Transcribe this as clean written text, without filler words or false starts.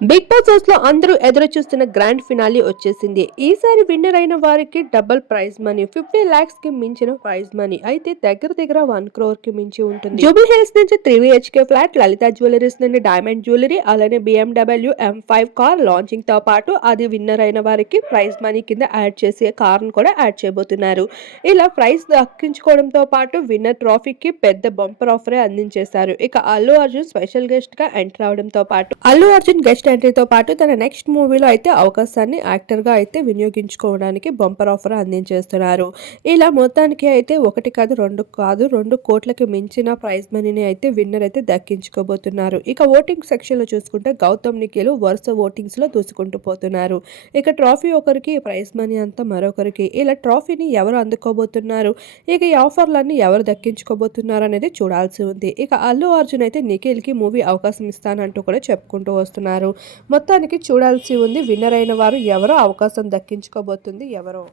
Big boss house లో అందరూ ఎదురు చూస్తున్న గ్రాండ్ ఫినాలి వచ్చేసింది. ఈసారి విన్నర్ అయిన వారికి డబుల్ ప్రైజ్ మనీ 50 lakhs కి మించిన ప్రైజ్ మనీ అయితే దగ్గర దగ్గర 1 crore కి మించి ఉంటుంది. జూబిలీ హిల్స్ నుంచి 3 BHK ఫ్లాట్, లలిత జ్యువెలరీస్ నుండి డైమండ్ జ్యువెలరీ, అలానే BMW M5 కార్ లాంచింగ్ తో పాటు అది విన్నర్ అయిన వారికి ప్రైజ్ మనీ కింద యాడ్ చేసే కార్ ను కూడా యాడ్ చేయబోతున్నారు. ఇలా ప్రైజ్ దక్కించుకోవడంతో పాటు విన్నర్ ట్రాఫీకి పెద్ద బంపర్ ఆఫర్ అందించేశారు. ఇక అల్లు అర్జున్ స్పెషల్ గెస్ట్ గా ఎంటర్ అవడంతో పాటు అల్లు అర్జున్ గెస్ట్ ఎంట్రీతో పాటు తన నెక్స్ట్ మూవీలో అయితే అవకాశాన్ని యాక్టర్ గా అయితే వినియోగించుకోవడానికి బంపర్ ఆఫర్ అందించేస్తున్నారు. ఇలా మొత్తానికి అయితే 1 కాదు 2 కోట్లకి మించిన ప్రైజ్ మనీని అయితే విన్నర్ అయితే దక్కించుకోబోతున్నారు. ఇక ఓటింగ్ సెక్షన్ లో చూసుకుంటే గౌతమ్ నిఖిల్ వరుస ఓటింగ్స్ లో దూసుకుంటూ పోతున్నారు. ఇక ట్రాఫీ ఒకరికి, ప్రైజ్ మనీ అంతా మరొకరికి. ఇలా ట్రాఫీని ఎవరు అందుకోబోతున్నారు, ఇక ఈ ఆఫర్లన్నీ ఎవరు దక్కించుకోబోతున్నారు అనేది చూడాల్సి ఉంది. ఇక అల్లు అర్జున్ అయితే నిఖిల్ కి మూవీ అవకాశం ఇస్తానంటూ కూడా చెప్పుకుంటూ వస్తున్నారు. మొత్తానికి చూడాల్సి ఉంది విన్నర్ అయిన వారు ఎవరో, అవకాశం దక్కించుకోబోతుంది ఎవరో.